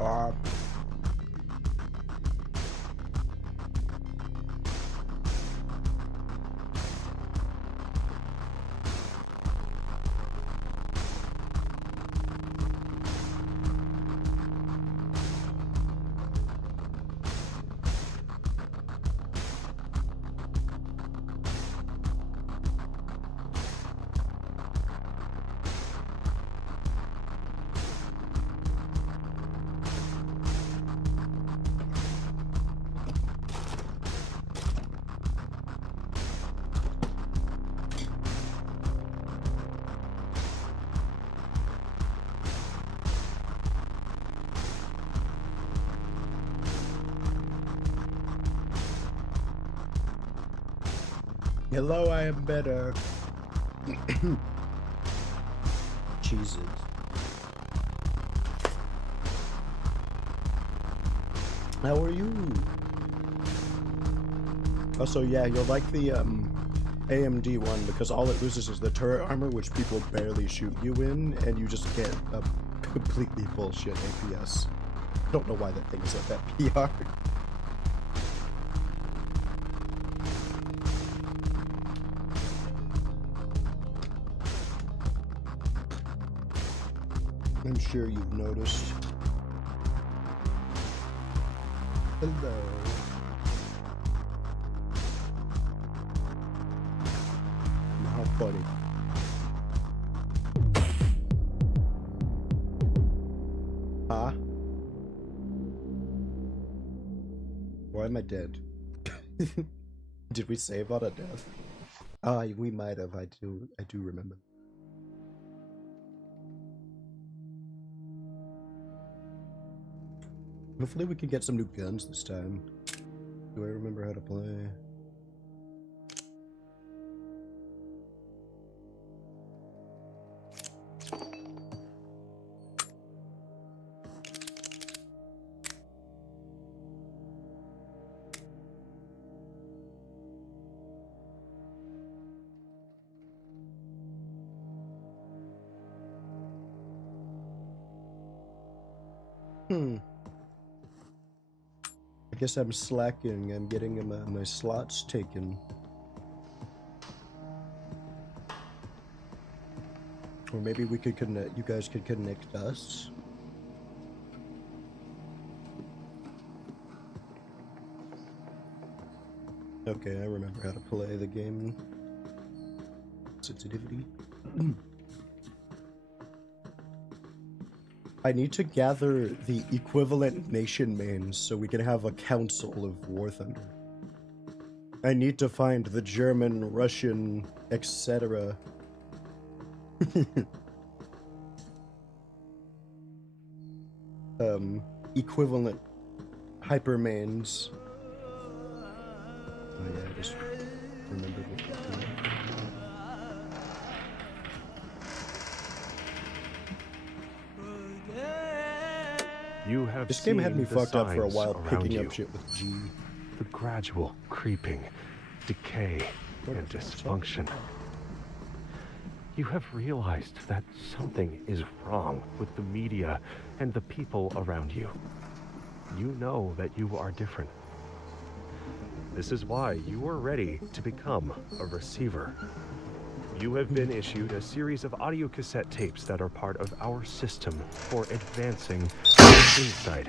Uh, Hello, I am better. Jesus. How are you? Also, yeah, you'll like the AMD one because all it loses is the turret armor, which people barely shoot you in, and you just get a completely bullshit APS. I don't know why that thing is at that PR. I'm sure you've noticed. Hello. How funny. Huh? Why am I dead? Did we save on a death? We might have. I do remember. Hopefully we can get some new guns this time. Do I remember how to play? I guess I'm slacking. I'm getting my slots taken. Or maybe we could connect. You guys could connect us. Okay, I remember how to play the game. Sensitivity. I need to gather the equivalent nation mains so we can have a council of War Thunder. I need to find the German, Russian, etc. Equivalent hypermains. Oh yeah, I just remembered what that was. You have this game had me fucked up for a while picking you. up shit with G. The gradual creeping, decay, and dysfunction. You have realized that something is wrong with the media and the people around you. You know that you are different. This is why you are ready to become a receiver. You have been issued a series of audio cassette tapes that are part of our system for advancing insight.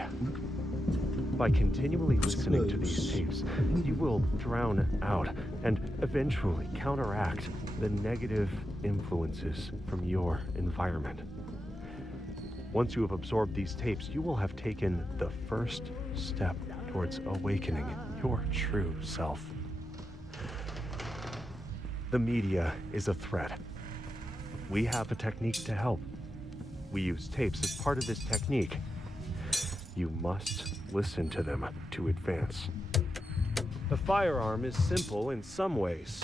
By continually listening to these tapes, you will drown out and eventually counteract the negative influences from your environment. Once you have absorbed these tapes, you will have taken the first step towards awakening your true self. The media is a threat. We have a technique to help. We use tapes as part of this technique. You must listen to them to advance. The firearm is simple in some ways,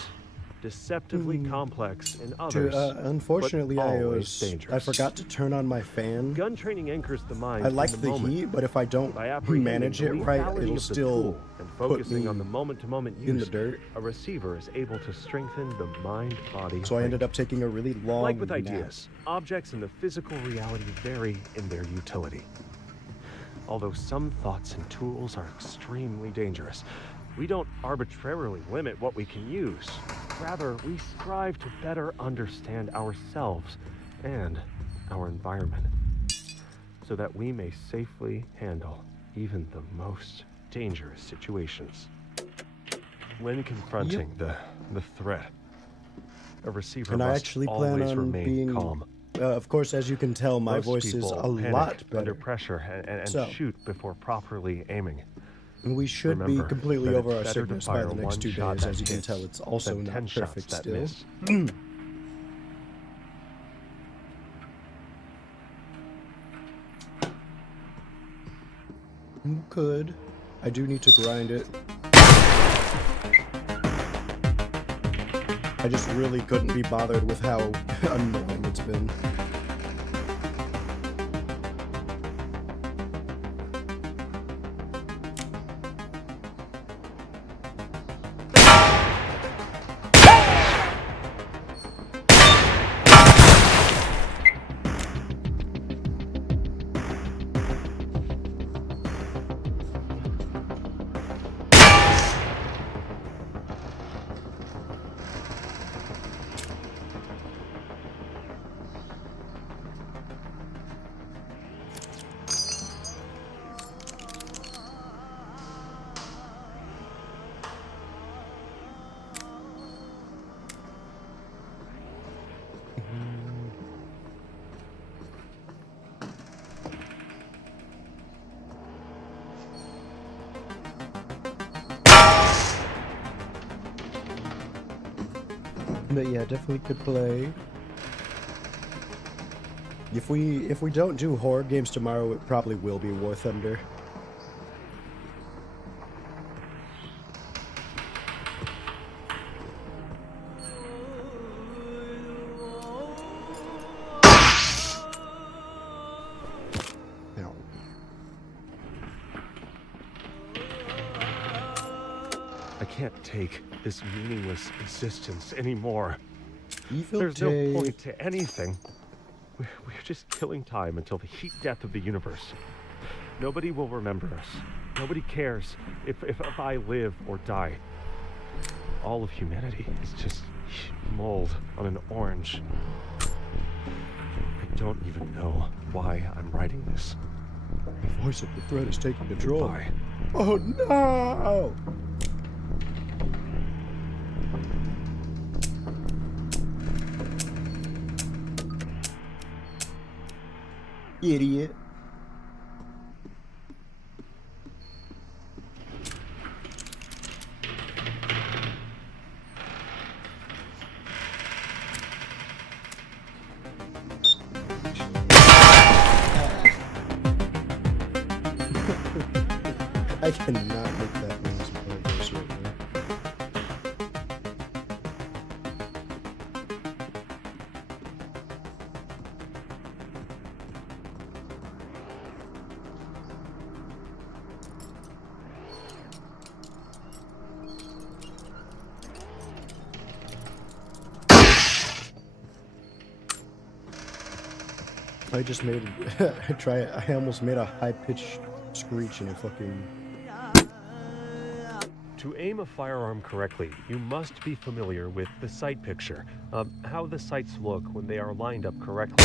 deceptively complex in others. Unfortunately, dangerous. I forgot to turn on my fan. Gun training anchors the mind. I like the moment. heat, but if I don't manage it right, it'll still and put focusing me on the moment-to-moment use in the dirt. A receiver is able to strengthen the mind-body. So I ended up taking a really long Like with nap. ideas, objects in the physical reality vary in their utility. Although some thoughts and tools are extremely dangerous, we don't arbitrarily limit what we can use. Rather, we strive to better understand ourselves and our environment, so that we may safely handle even the most dangerous situations. When confronting the threat, a receiver and I must actually plan always on remain being calm. Of course, as you can tell, my Most voice is people a panic lot better. under pressure and So, shoot before properly aiming. and we should Remember be completely that over our it's better to sickness by fire the next one 2 shot days. that As you can hits tell, it's also than 10 not shots perfect that still. miss. Could. I do need to grind it. I just really couldn't be bothered with how annoying it's been. But yeah, definitely could play. If we don't do horror games tomorrow, it probably will be War Thunder. Now, I can't take this meaningless existence anymore. evil There's no day. point to anything. We're just killing time until the heat death of the universe. Nobody will remember us. Nobody cares if I live or die. All of humanity is just mold on an orange. I don't even know why I'm writing this. The voice of the threat is taking control. Goodbye. Oh no! Idiot. I cannot make that noise with my voice right now. I just made I almost made a high-pitched screech in a fucking... To aim a firearm correctly, you must be familiar with the sight picture, how the sights look when they are lined up correctly.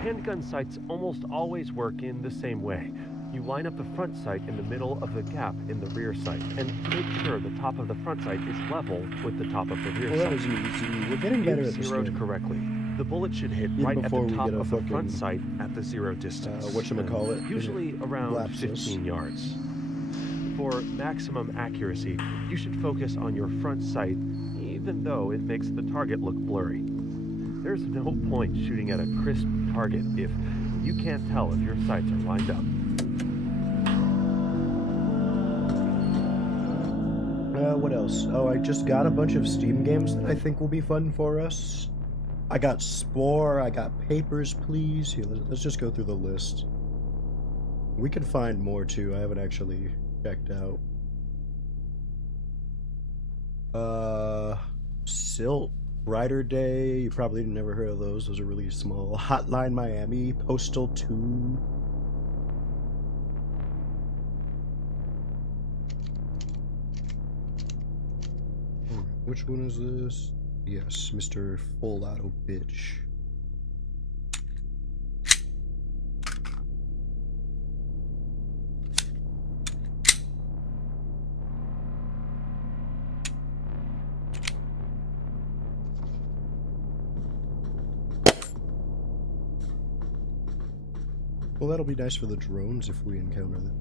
Handgun sights almost always work in the same way. You line up the front sight in the middle of the gap in the rear sight, and make sure the top of the front sight is level with the top of the rear Well, that sight. was easy. We're getting better at this Zeroed game. correctly. The bullet should hit Even right at before the we top get a of the fucking, front sight at the zero distance. Whatchamacallit? Usually around Lapsus. 15 yards. For maximum accuracy, you should focus on your front sight, even though it makes the target look blurry. There's no point shooting at a crisp target if you can't tell if your sights are lined up. What else? Oh, I just got a bunch of Steam games that I think will be fun for us. I got Spore, I got Papers, Please. Here, let's just go through the list. We can find more too. I haven't actually checked out. Silt, Rider Day. You probably never heard of those. Those are really small. Hotline Miami, Postal 2. Which one is this? Yes, Mr. Full Auto Bitch. Well, that'll be nice for the drones if we encounter them.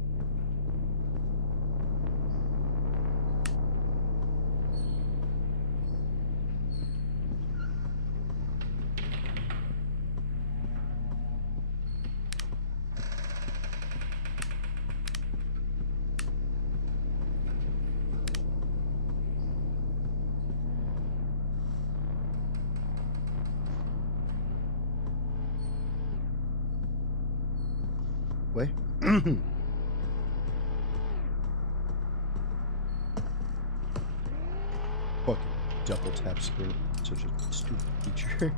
Wait. Fucking double tap sprint. Such a stupid feature.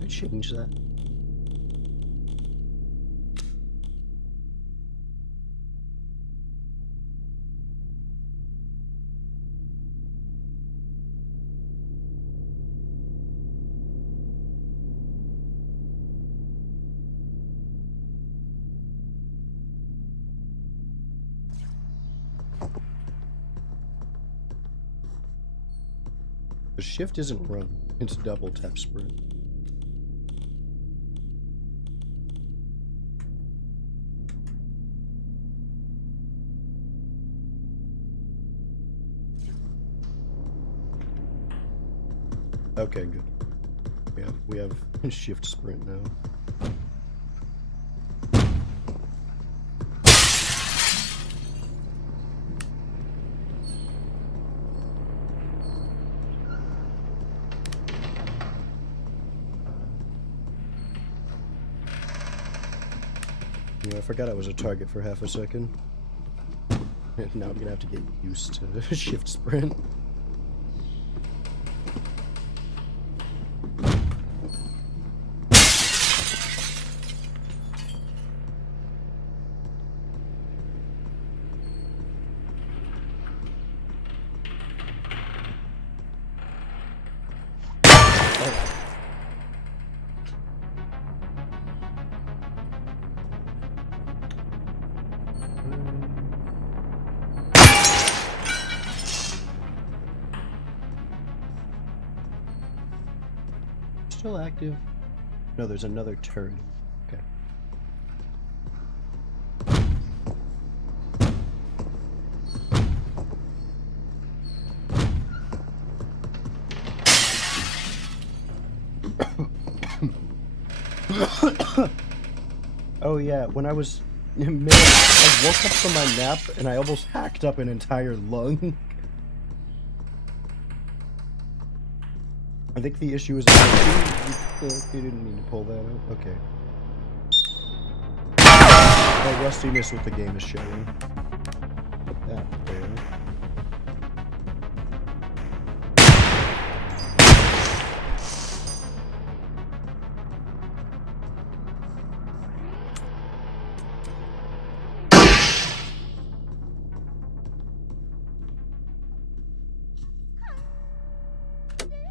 I change that. The shift isn't run, it's double tap sprint. Okay, good. Yeah, we have shift sprint now. Yeah, I forgot I was a target for half a second. Now I'm gonna have to get used to shift sprint. Still active? No, there's another turret. Okay. Oh yeah, when I was I woke up from my nap and I almost hacked up an entire lung. I think the issue is you didn't mean to pull that out. Okay. My rustiness with the game is showing. Put that there.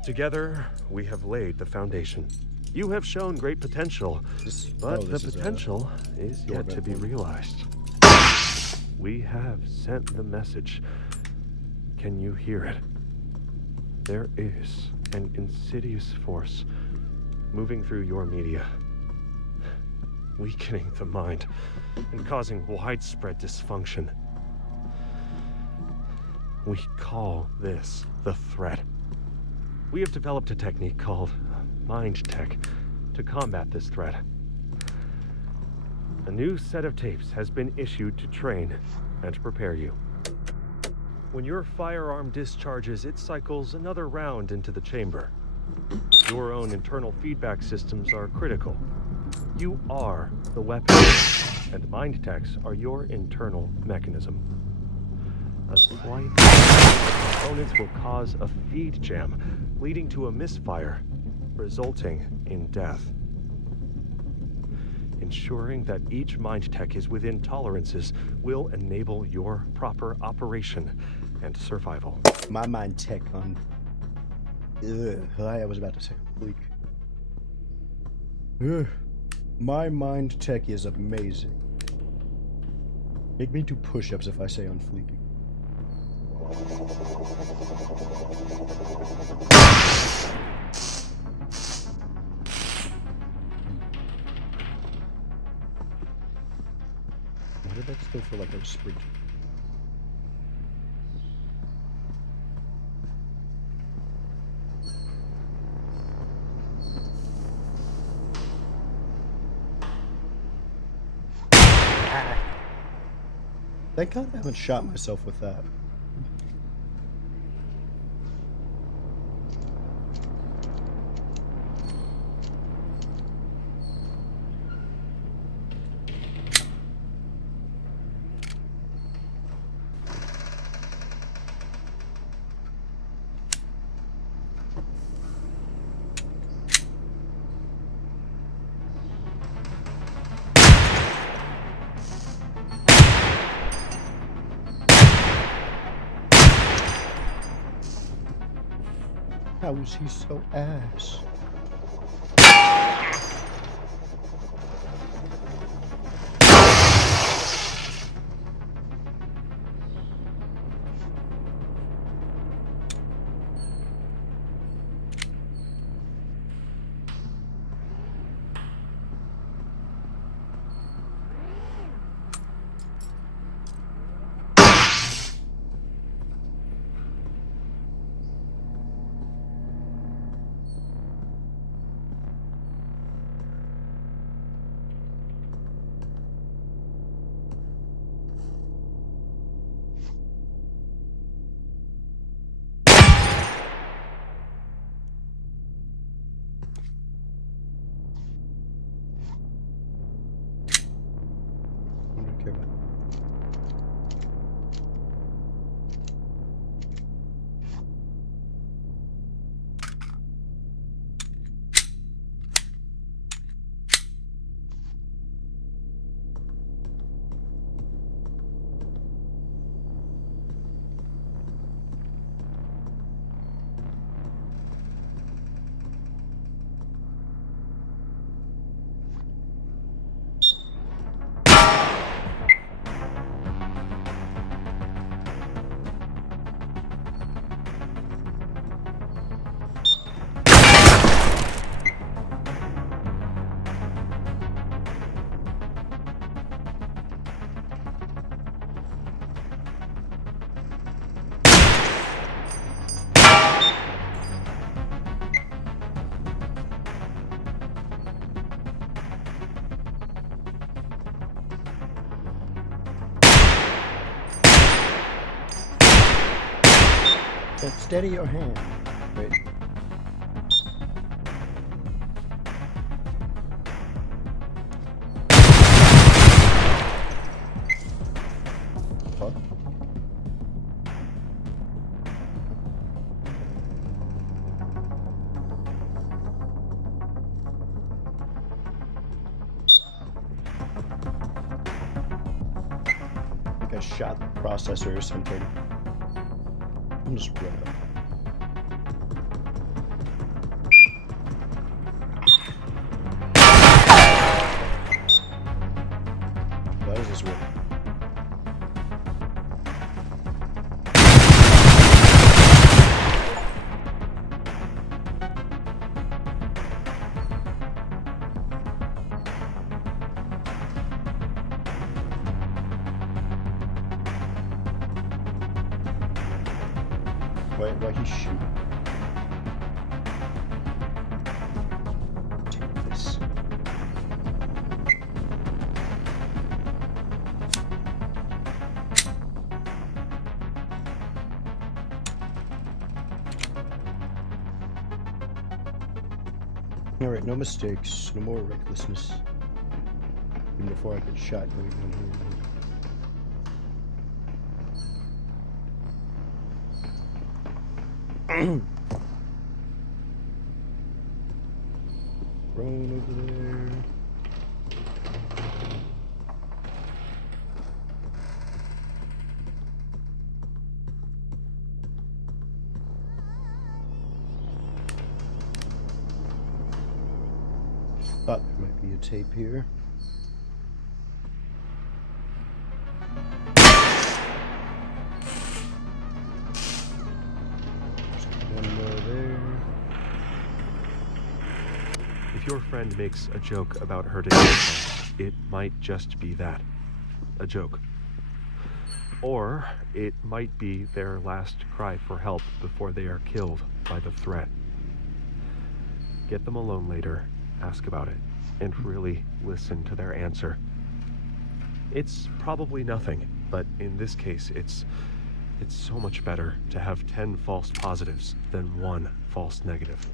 Together, we have laid the foundation. You have shown great potential, but the potential is yet to be realized. We have sent the message. Can you hear it? There is an insidious force moving through your media, weakening the mind and causing widespread dysfunction. We call this the threat. We have developed a technique called mind tech to combat this threat. A new set of tapes has been issued to train and prepare you. When your firearm discharges, it cycles another round into the chamber. Your own internal feedback systems are critical. You are the weapon, and mind techs are your internal mechanism. A slight components will cause a feed jam, leading to a misfire, resulting in death. Ensuring that each mind tech is within tolerances will enable your proper operation and survival. My mind tech on... I was about to say bleak. My mind tech is amazing. Make me do push-ups if I say on fleek. Why did that still feel like I was sprinting? Thank God I haven't shot myself with that. How is he so ass? Steady your hand. Wait. What? I think I shot the processor or something. I'm just running up. Why does this work? Why he shoot? Take this. Alright, no mistakes, no more recklessness. Even before I get shot going down here. Drone over there. thought there might be a tape here. One more there. If your friend makes a joke about hurting yourself, it might just be that. A joke. Or it might be their last cry for help before they are killed by the threat. Get them alone later, ask about it, and really listen to their answer. It's probably nothing, but in this case, it's so much better to have 10 false positives than 1 false negative.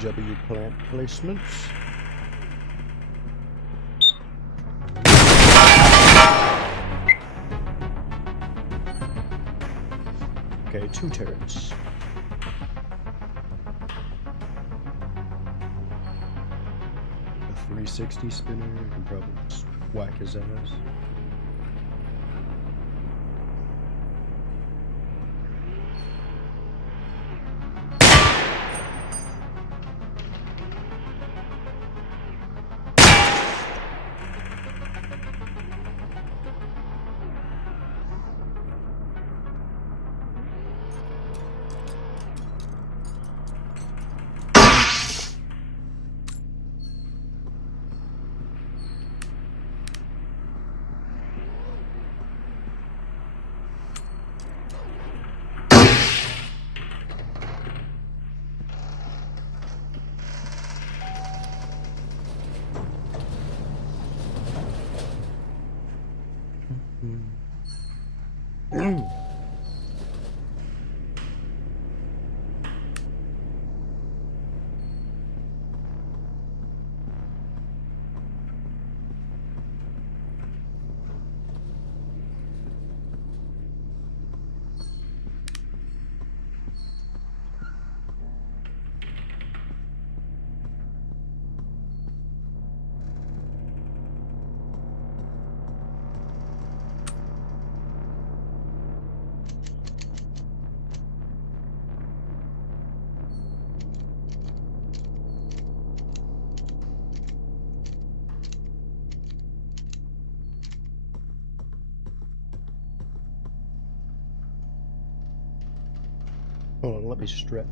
W plant placements. Okay, 2 turrets. A 360 spinner, you can probably just whack his ass. Hold on, let me stretch.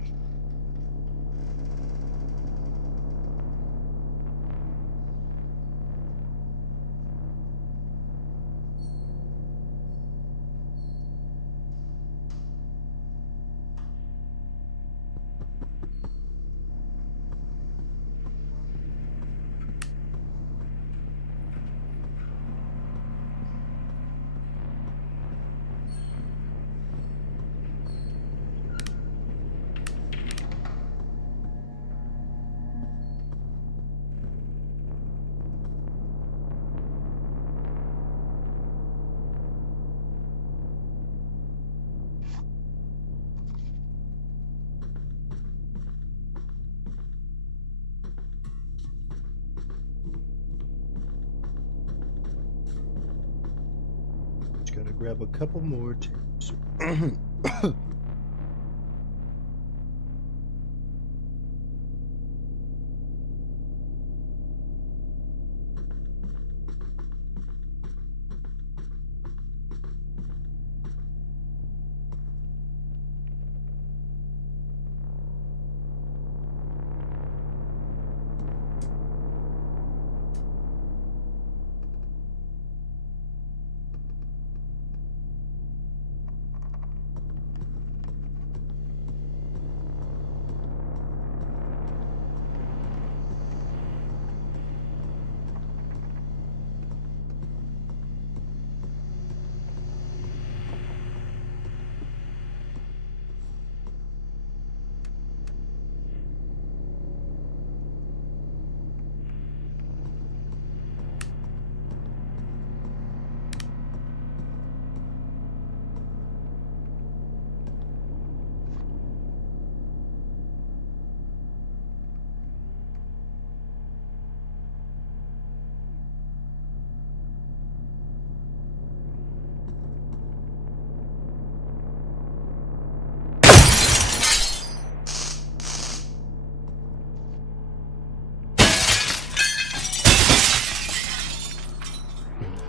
Gotta grab a couple more tips.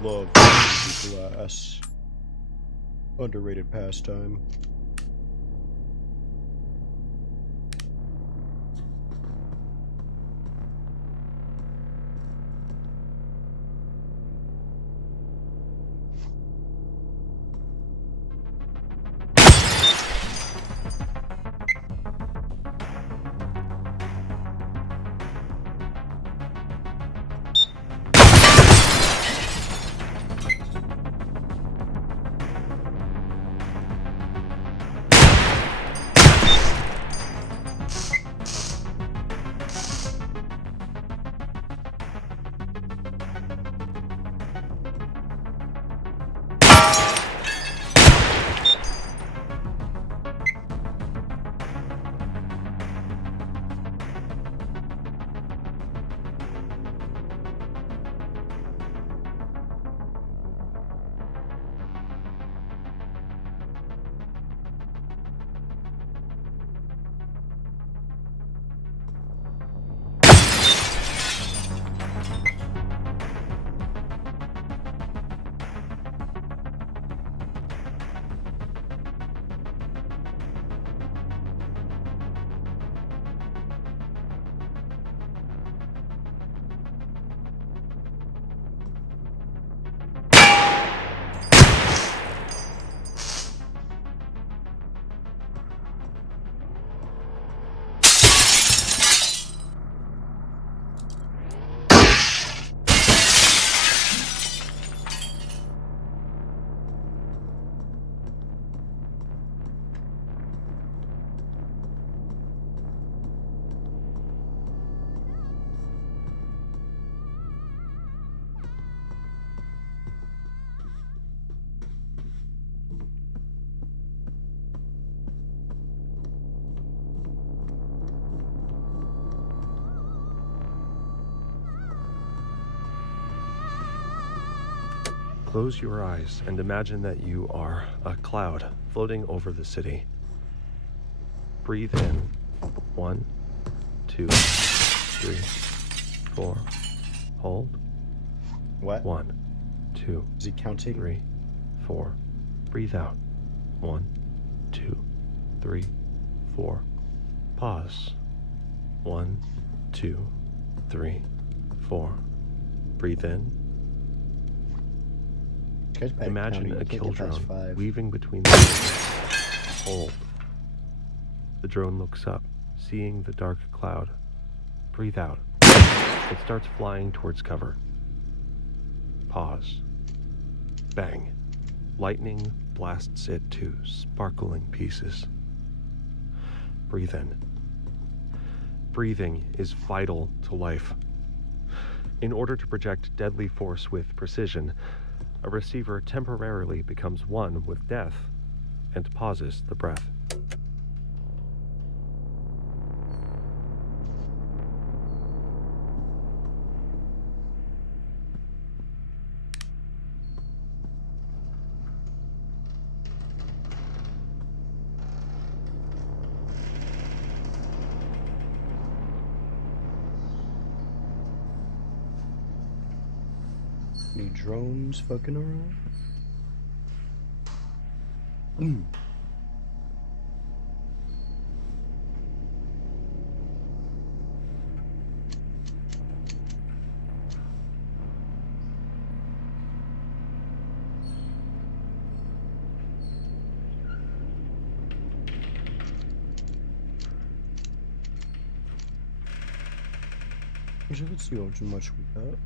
love watching people ass. Underrated pastime. Close your eyes and imagine that you are a cloud floating over the city. Breathe in. 1, 2, 3, 4. Hold. What? 1, 2. Is he counting? 3, 4. Breathe out. 1, 2, 3, 4. Pause. 1, 2, 3, 4. Breathe in. Imagine a kill drone weaving between the waves. Hold. The drone looks up, seeing the dark cloud. Breathe out. It starts flying towards cover. Pause. Bang. Lightning blasts it to sparkling pieces. Breathe in. Breathing is vital to life. In order to project deadly force with precision, a receiver temporarily becomes one with death and pauses the breath. Any drones fucking around? Let's see how much we got.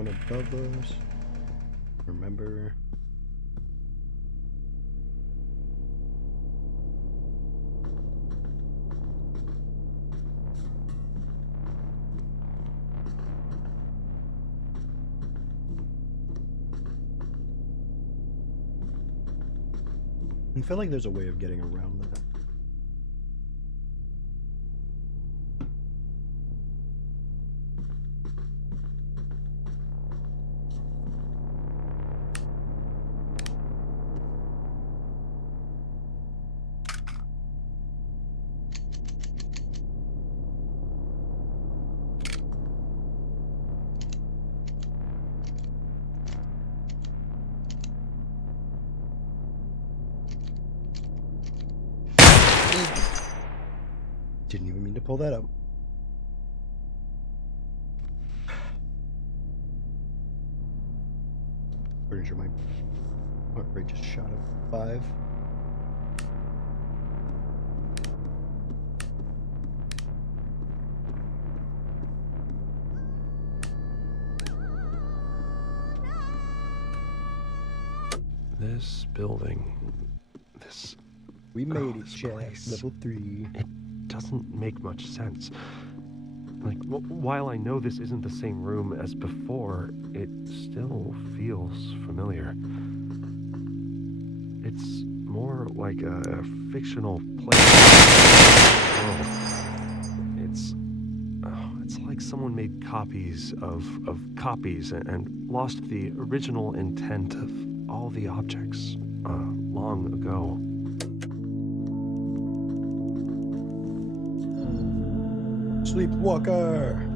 one above us. Remember. I feel like there's a way of getting around that. Didn't even mean to pull that up. Pretty sure my heart rate just shot up 5. This building, this... We made it, this Chad. place. Level 3. It doesn't make much sense. Like, while I know this isn't the same room as before, it still feels familiar. It's more like a fictional place. It's like someone made copies of copies and lost the original intent of all the objects long ago. Sleepwalker!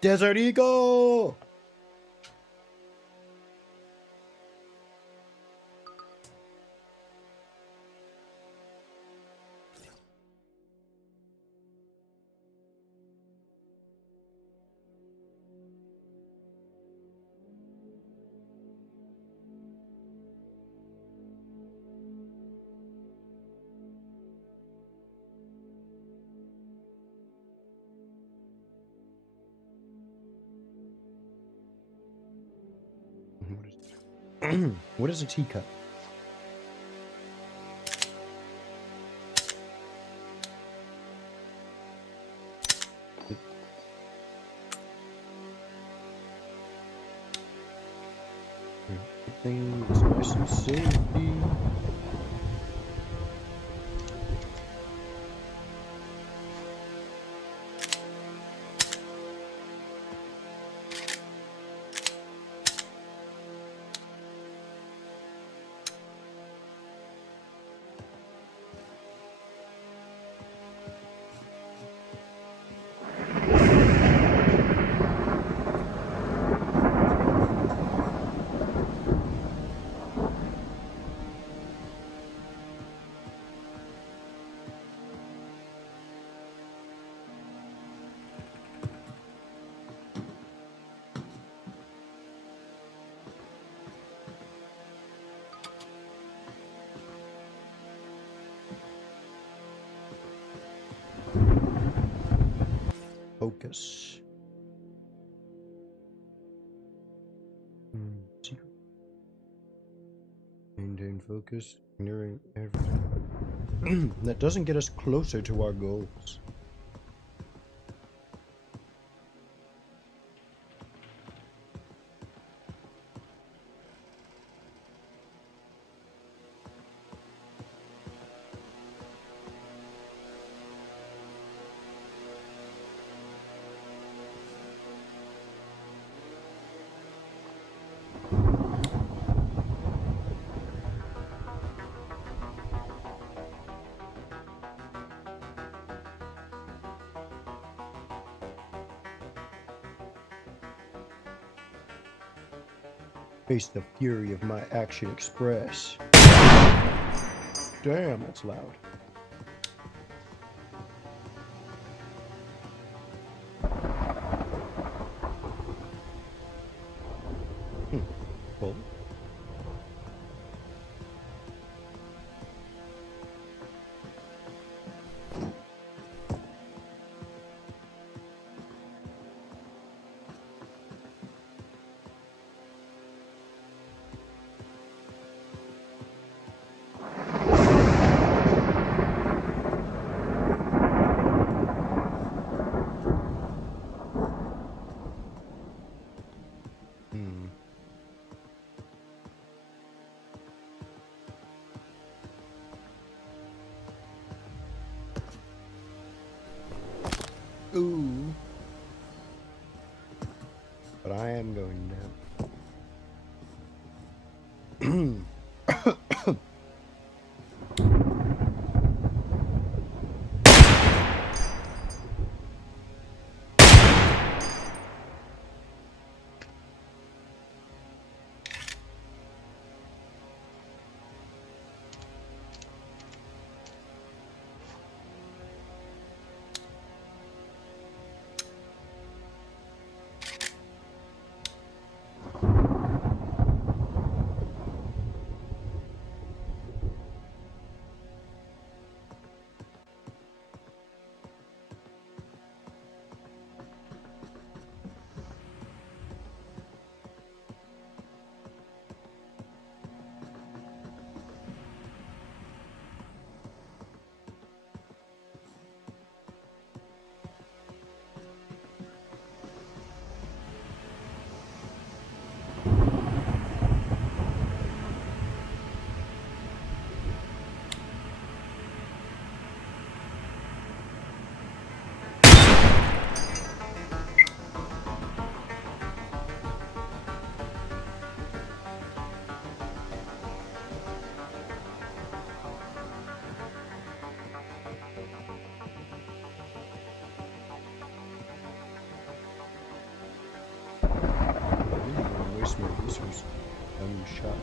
Desert Eagle! What is a teacup? Everything is nice and safety. Focus. Maintain focus, ignoring everything. That doesn't get us closer to our goals. Face the fury of my action express. Damn, that's loud. Cool. Ooh. But I am going now. Waste my resources. I'm shot.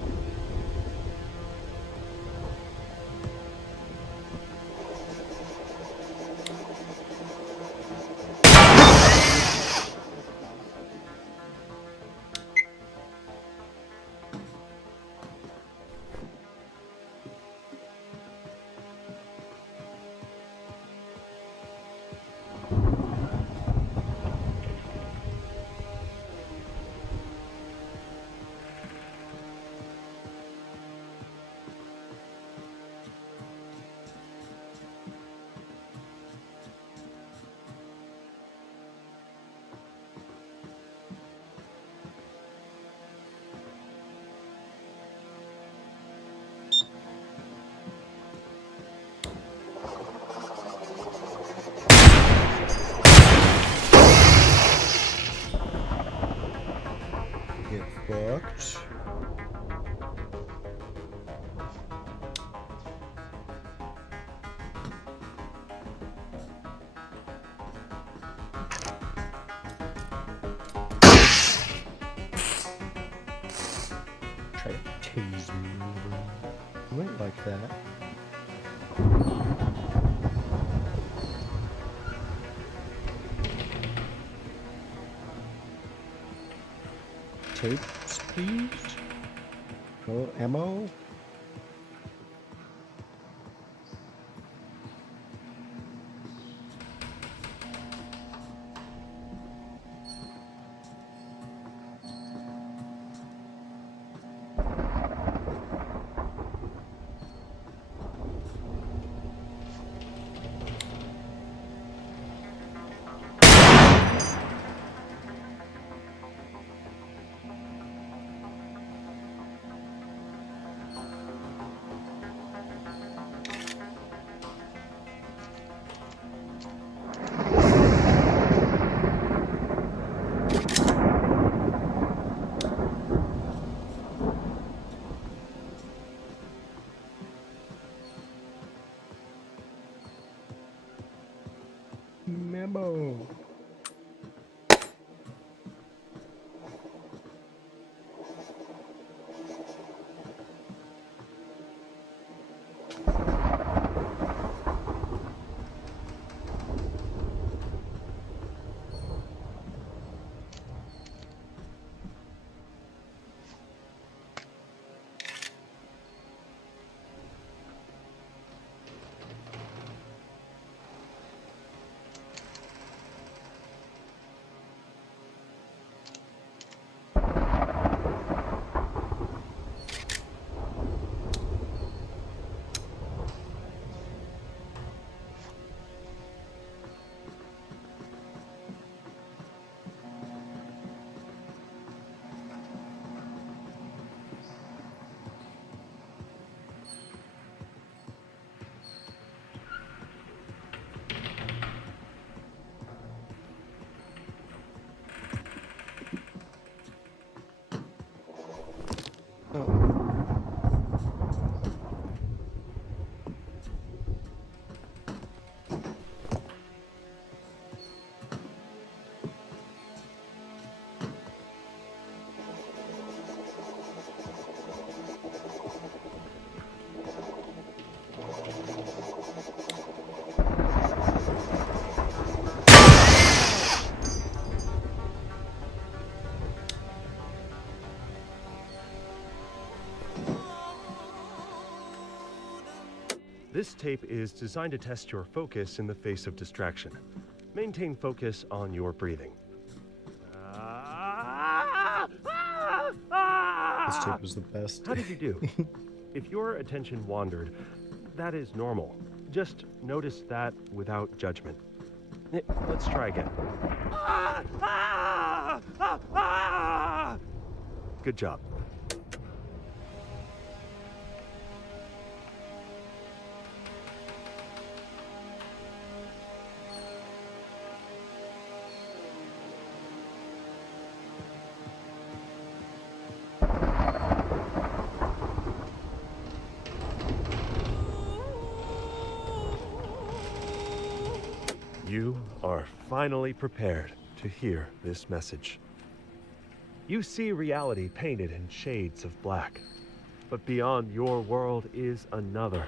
Get fucked. Try to tease me. You ain't like that. Tapes, please. Oh, ammo. This tape is designed to test your focus in the face of distraction. Maintain focus on your breathing. This tape is the best. How did you do? If your attention wandered, that is normal. Just notice that without judgment. Let's try again. Good job. You are finally prepared to hear this message. You see reality painted in shades of black, but beyond your world is another,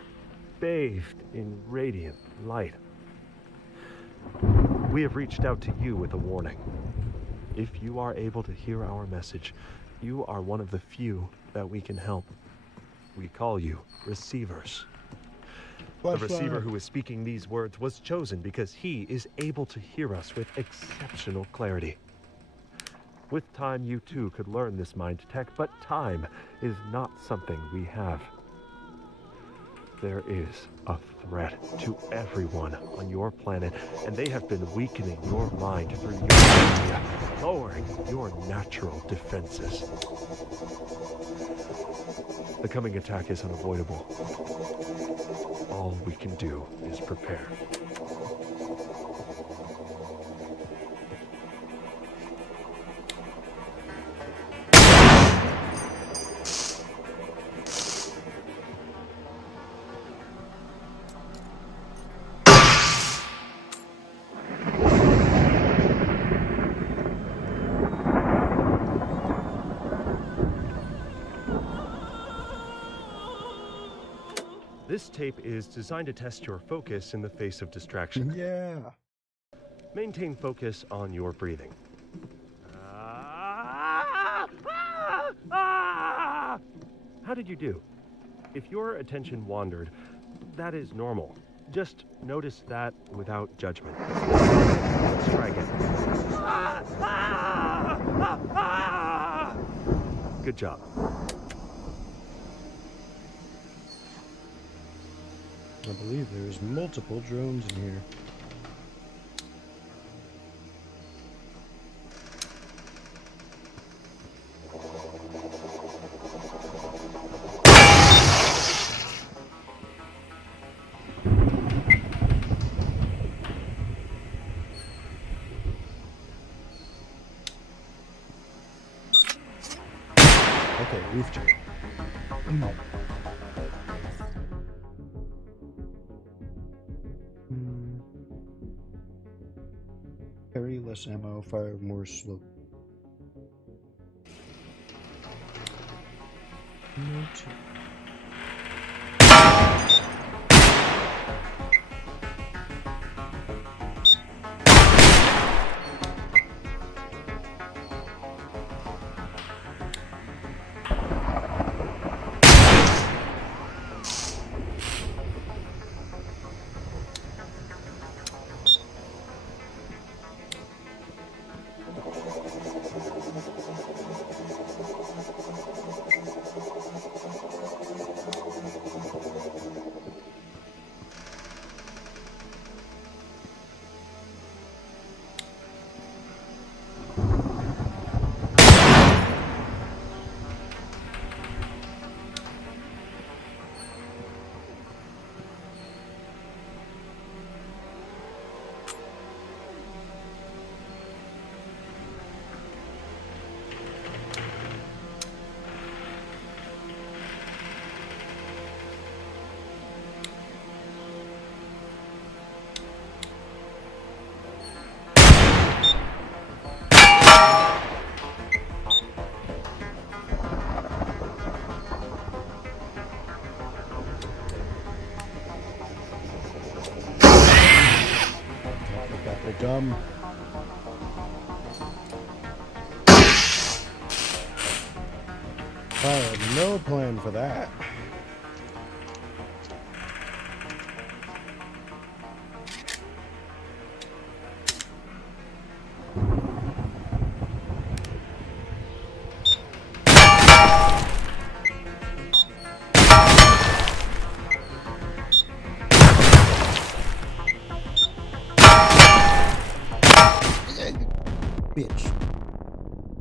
bathed in radiant light. We have reached out to you with a warning. If you are able to hear our message, you are one of the few that we can help. We call you receivers. The receiver who is speaking these words was chosen because he is able to hear us with exceptional clarity. With time, you too could learn this mind tech, but time is not something we have. There is a threat to everyone on your planet, and they have been weakening your mind through your media, lowering your natural defenses. The coming attack is unavoidable. All we can do is prepare. This tape is designed to test your focus in the face of distraction. Yeah. Maintain focus on your breathing. How did you do? If your attention wandered, that is normal. Just notice that without judgment. Let's try again. Good job. I believe there's multiple drones in here. Okay, roof check. Carry less ammo, fire more slow. Dumb. I had no plan for that.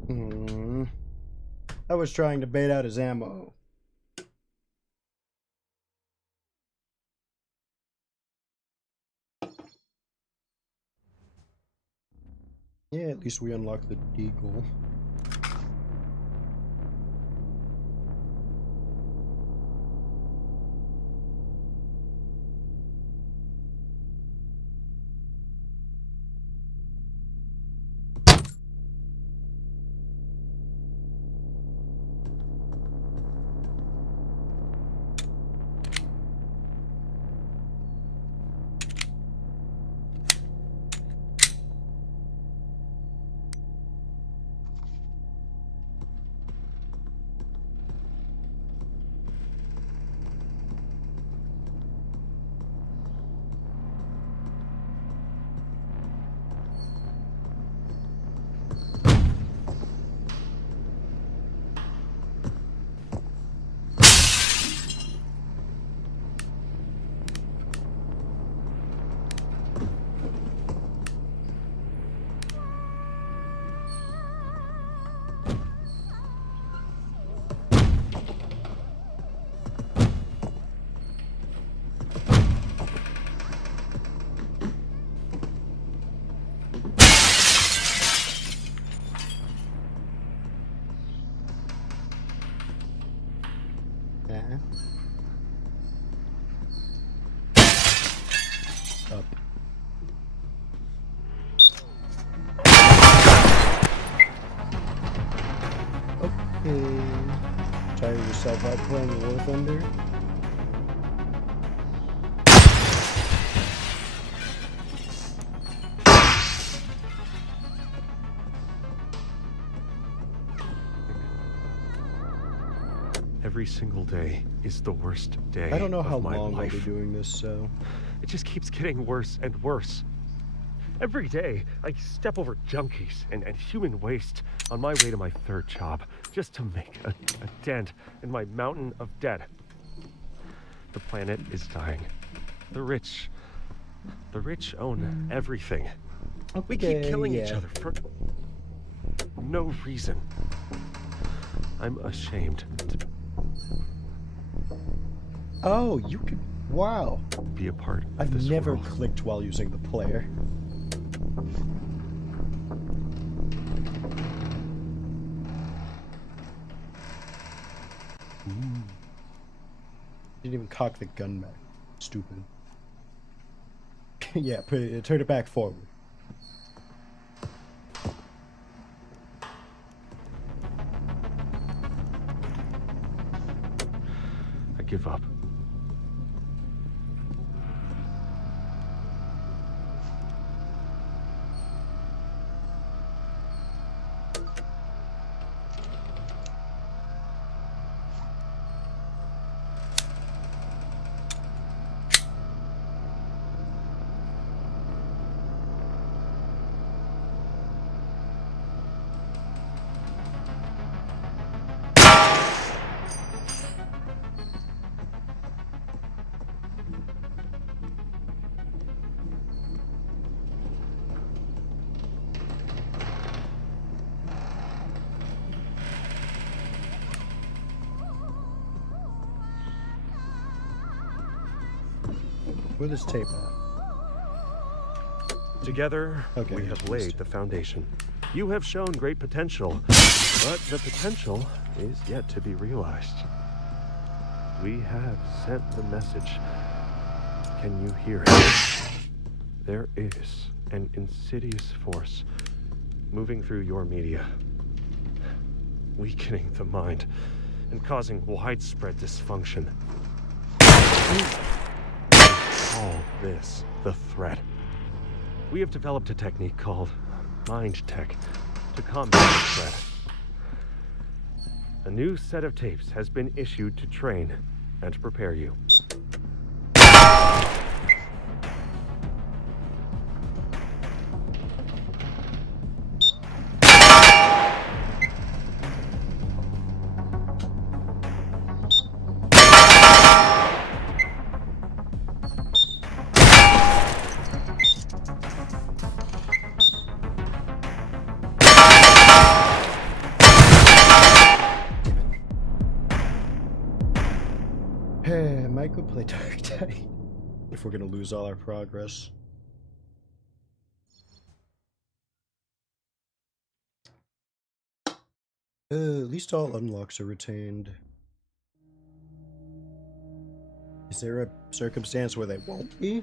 I was trying to bait out his ammo. Yeah, at least we unlocked the deagle. Up. Okay. Tire yourself out playing War Thunder. Every single day is the worst day. I don't know how of my long life. I'll be doing this, so It just keeps getting worse and worse. Every day, I step over junkies and human waste on my way to my third job, just to make a dent in my mountain of debt. The planet is dying. The rich own everything. We keep killing each other for no reason. I'm ashamed to Oh, you could... Wow. be a part of I've this never world. clicked while using the player. Didn't even cock the gun back. Stupid. Yeah, turn it back forward. I give up. Where's this tape at? Together, Okay, we I have just laid missed. the foundation. You have shown great potential, but the potential is yet to be realized. We have sent the message. Can you hear it? There is an insidious force moving through your media, weakening the mind and causing widespread dysfunction. All this the threat. We have developed a technique called mind tech to combat the threat. A new set of tapes has been issued to train and prepare you. might go play Dark Tide if we're gonna lose all our progress. At least all unlocks are retained. Is there a circumstance where they won't be?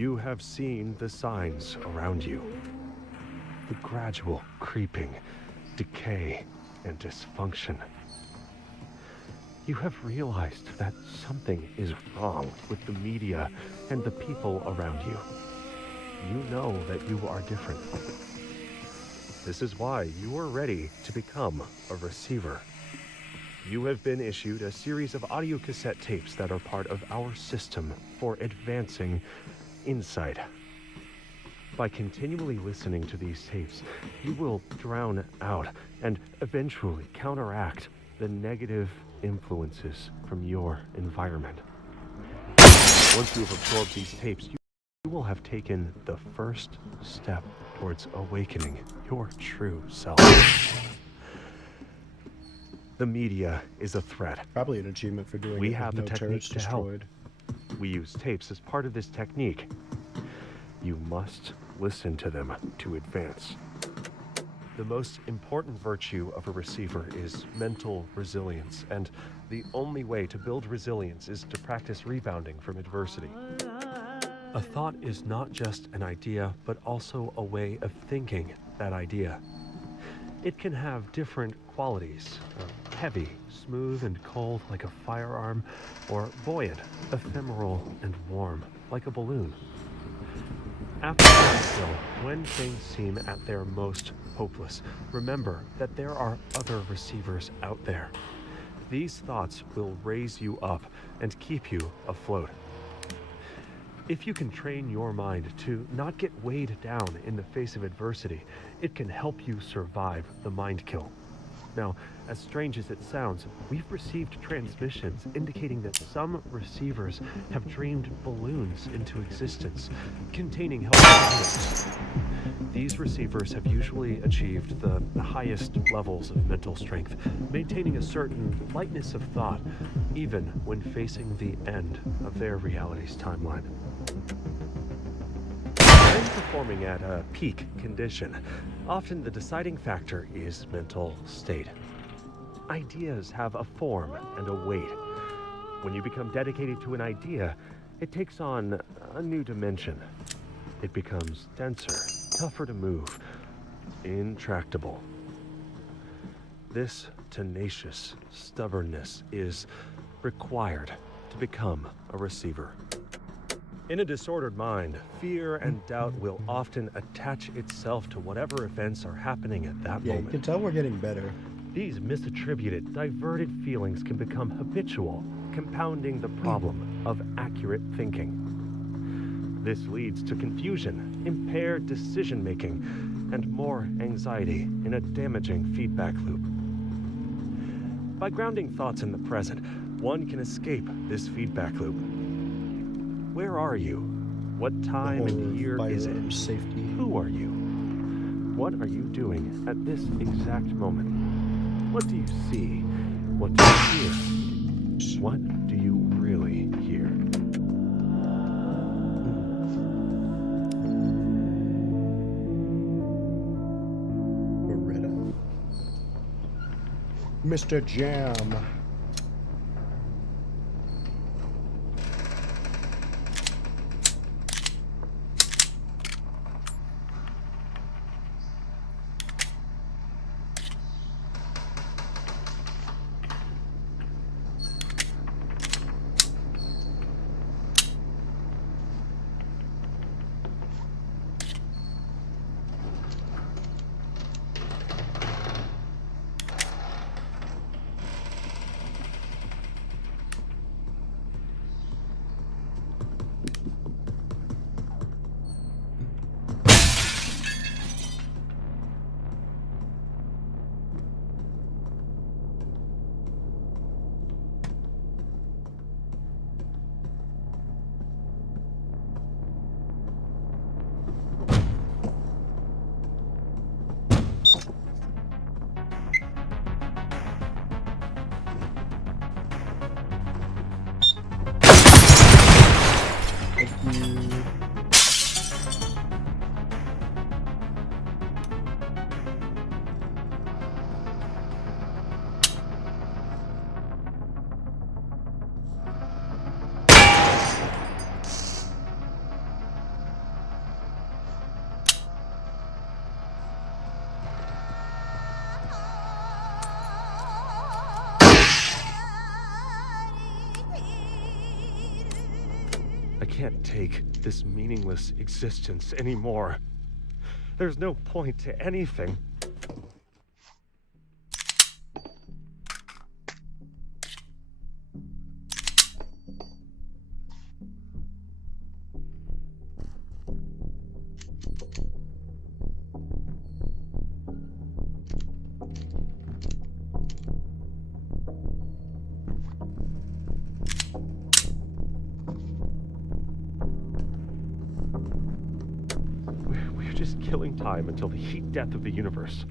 You have seen the signs around you. The gradual creeping, decay, and dysfunction. You have realized that something is wrong with the media and the people around you. You know that you are different. This is why you are ready to become a receiver. You have been issued a series of audio cassette tapes that are part of our system for advancing insight. By continually listening to these tapes, you will drown out and eventually counteract the negative influences from your environment. Once you have absorbed these tapes, you will have taken the first step towards awakening your true self. The media is a threat. Probably an achievement for doing We it have with the no technique turrets to help. destroyed. We use tapes as part of this technique. You must listen to them to advance. The most important virtue of a receiver is mental resilience, and the only way to build resilience is to practice rebounding from adversity. A thought is not just an idea, but also a way of thinking that idea. It can have different qualities, heavy, smooth and cold like a firearm, or buoyant, ephemeral and warm like a balloon. After that, though, when things seem at their most hopeless, remember that there are other receivers out there. These thoughts will raise you up and keep you afloat. If you can train your mind to not get weighed down in the face of adversity, it can help you survive the mind kill. Now, as strange as it sounds, we've received transmissions indicating that some receivers have dreamed balloons into existence, containing helpful items. These receivers have usually achieved the highest levels of mental strength, maintaining a certain lightness of thought, even when facing the end of their reality's timeline. When performing at a peak condition, often the deciding factor is mental state. Ideas have a form and a weight. When you become dedicated to an idea, it takes on a new dimension. It becomes denser, tougher to move, intractable. This tenacious stubbornness is required to become a receiver. In a disordered mind, fear and doubt will often attach itself to whatever events are happening at that Yeah, moment. you can tell we're getting better. These misattributed, diverted feelings can become habitual, compounding the problem of accurate thinking. This leads to confusion, impaired decision-making, and more anxiety in a damaging feedback loop. By grounding thoughts in the present, one can escape this feedback loop. Where are you? What time and year is it? Safety. Who are you? What are you doing at this exact moment? What do you see? What do you hear? What do you really hear? Beretta. Mr. Jam. can't take this meaningless existence anymore. There's no point to anything. Just killing time until the heat death of the universe.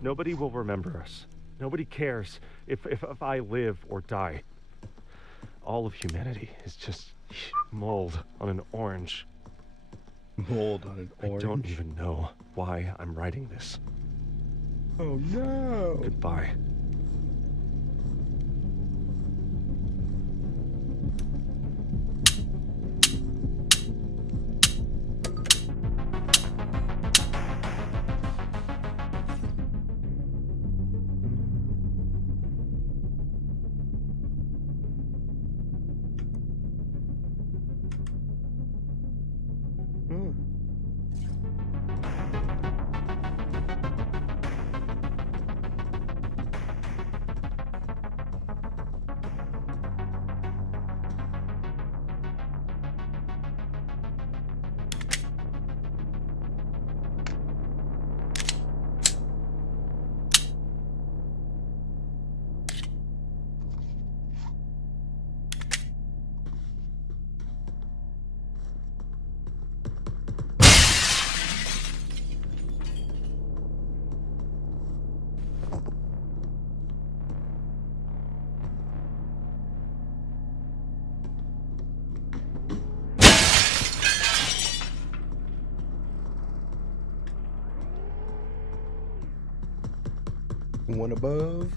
Nobody will remember us. Nobody cares if I live or die. All of humanity is just mold on an orange. Mold on an orange? I don't even know why I'm writing this. Oh no! Goodbye. One above.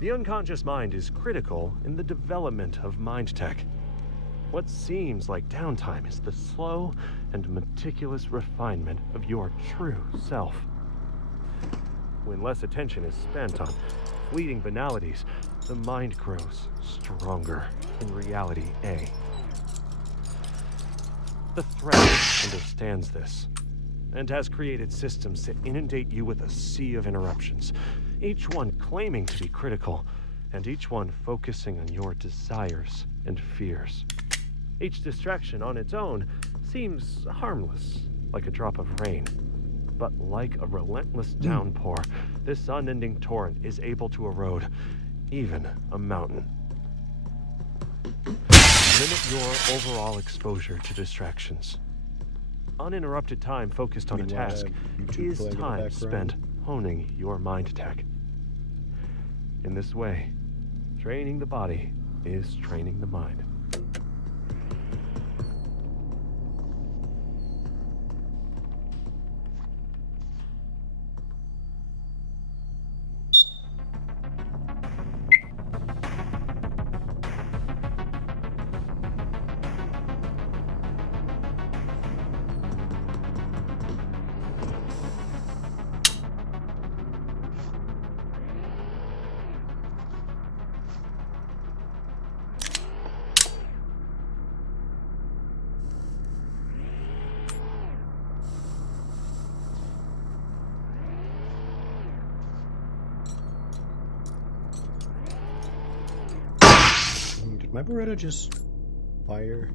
The unconscious mind is critical in the development of mind tech. What seems like downtime is the slow and meticulous refinement of your true self. When less attention is spent on fleeting banalities, the mind grows stronger in reality A. The threat understands this, and has created systems to inundate you with a sea of interruptions, each one claiming to be critical, and each one focusing on your desires and fears. Each distraction on its own seems harmless, like a drop of rain. But like a relentless downpour, this unending torrent is able to erode even a mountain. Limit your overall exposure to distractions. Uninterrupted time focused on a task is time spent honing your mind tech. In this way, training the body is training the mind. Did my Beretta just fire?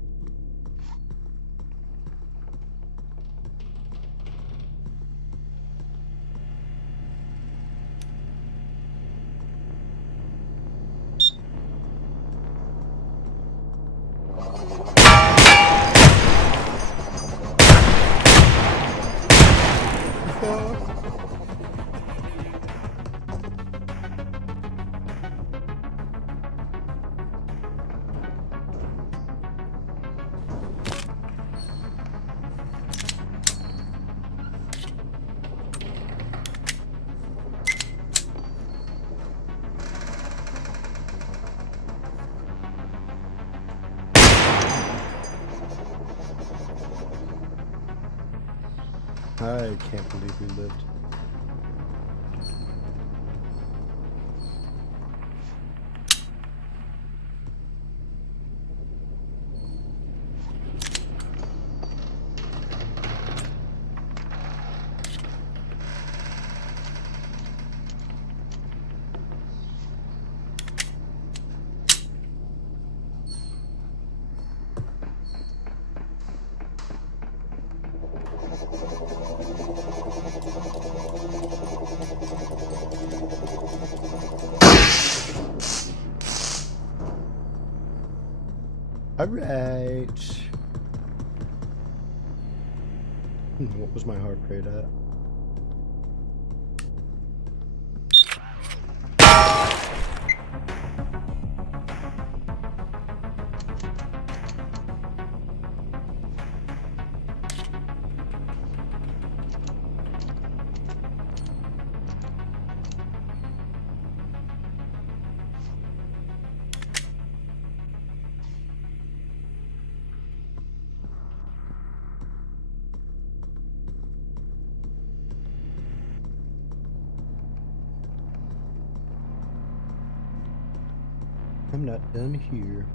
I can't believe we lived. Alright. What was my heart rate at? I'm not done here.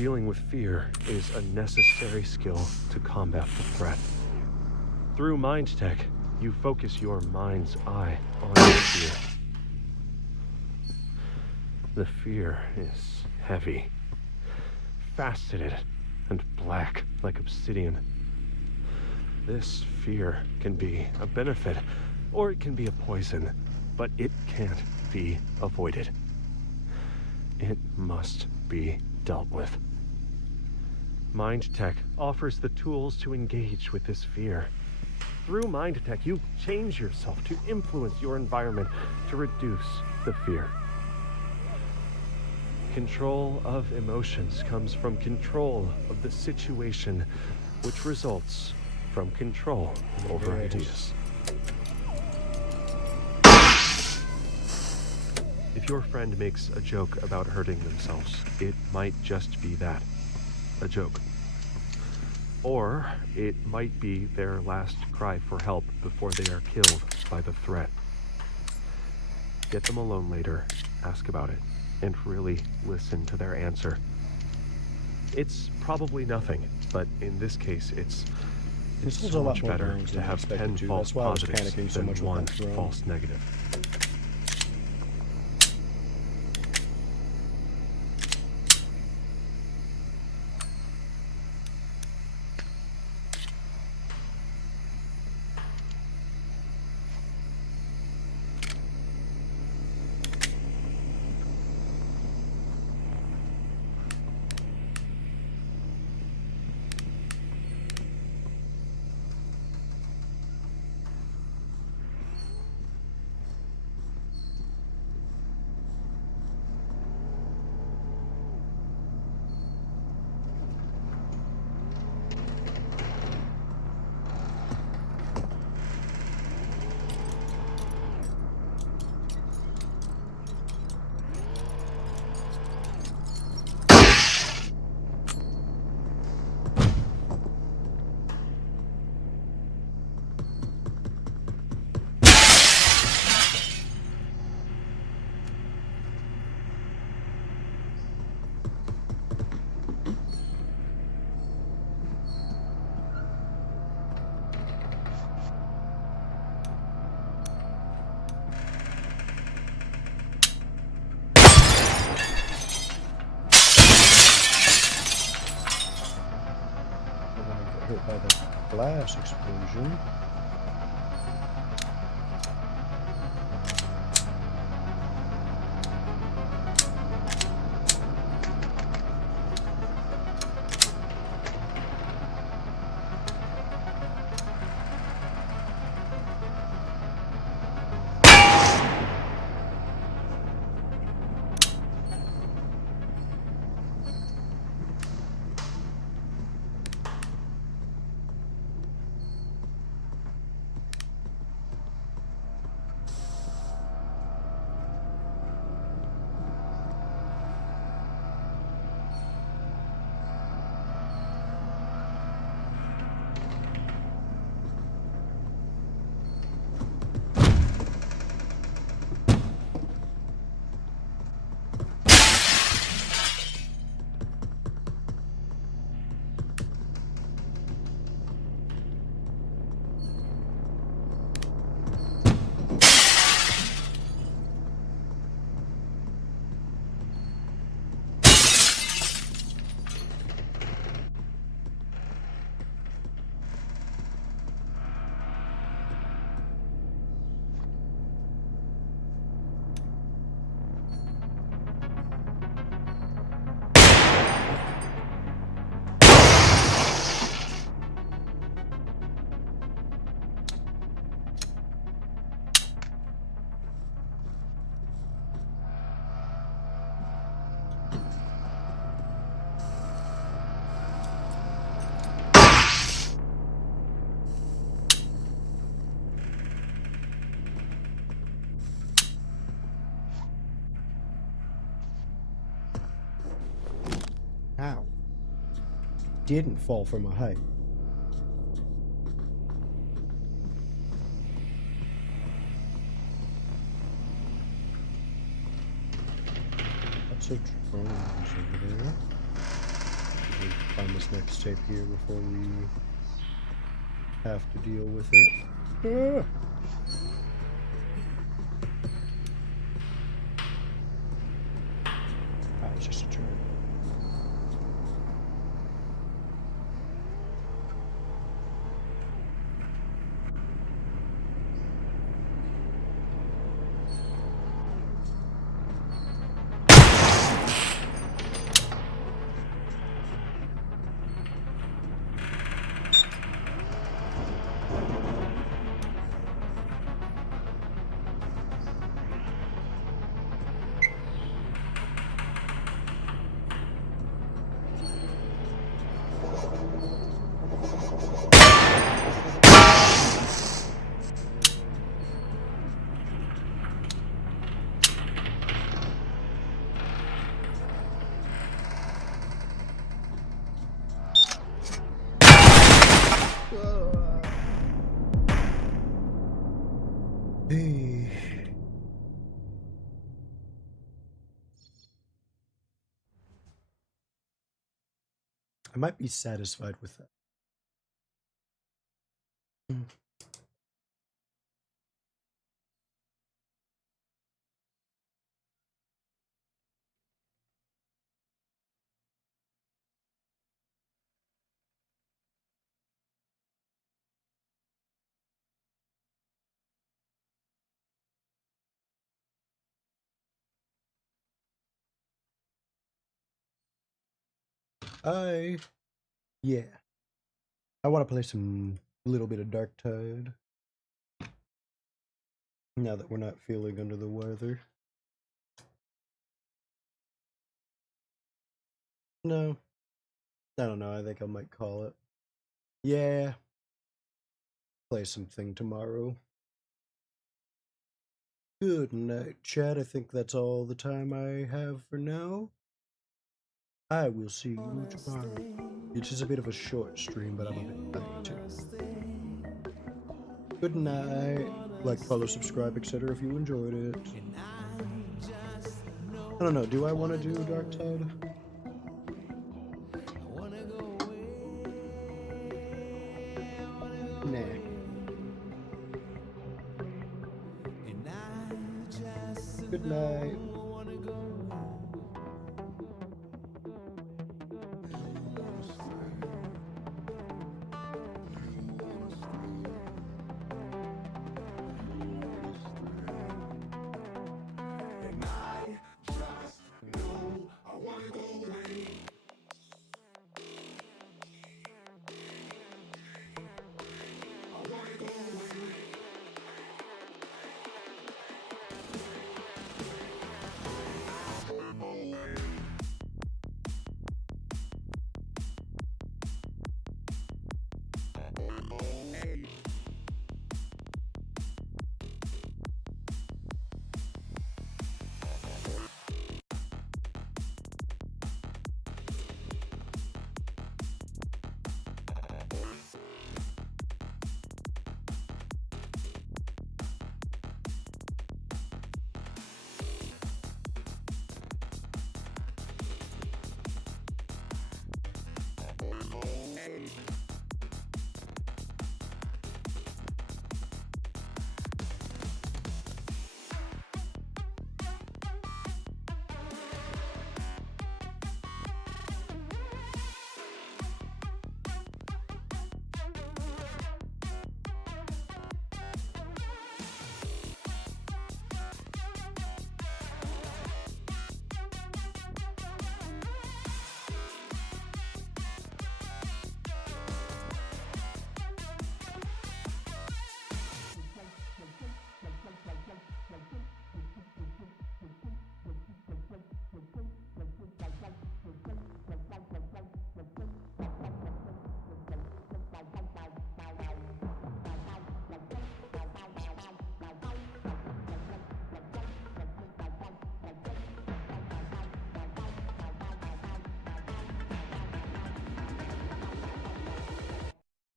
Dealing with fear is a necessary skill to combat the threat. Through mind tech, you focus your mind's eye on the fear. The fear is heavy, faceted, and black like obsidian. This fear can be a benefit, or it can be a poison, but it can't be avoided. It must be dealt with. Mind Tech offers the tools to engage with this fear. Through Mind Tech, you change yourself to influence your environment to reduce the fear. Control of emotions comes from control of the situation, which results from control over ideas. If your friend makes a joke about hurting themselves, it might just be that, a joke. Or it might be their last cry for help before they are killed by the threat. Get them alone later, ask about it, and really listen to their answer. It's probably nothing, but in this case, it's so much better to have 10 false positives than one false negative. Hit by the glass explosion. Ow. Didn't fall from a height. That's a drone over there. find this next tape here before we have to deal with it. Ah! Ah, it's just a turn. Hey. I might be satisfied with that. Yeah. I want to play some little bit of Dark Tide. Now that we're not feeling under the weather. No. I don't know. I think I might call it. Yeah. Play something tomorrow. Good night, chat. I think that's all the time I have for now. I will see you tomorrow. It is a bit of a short stream, but I'm a bit tired too. Good night. Like, follow, subscribe, etc. if you enjoyed it. I don't know. Do I want to do Dark Tide? Nah. Good night.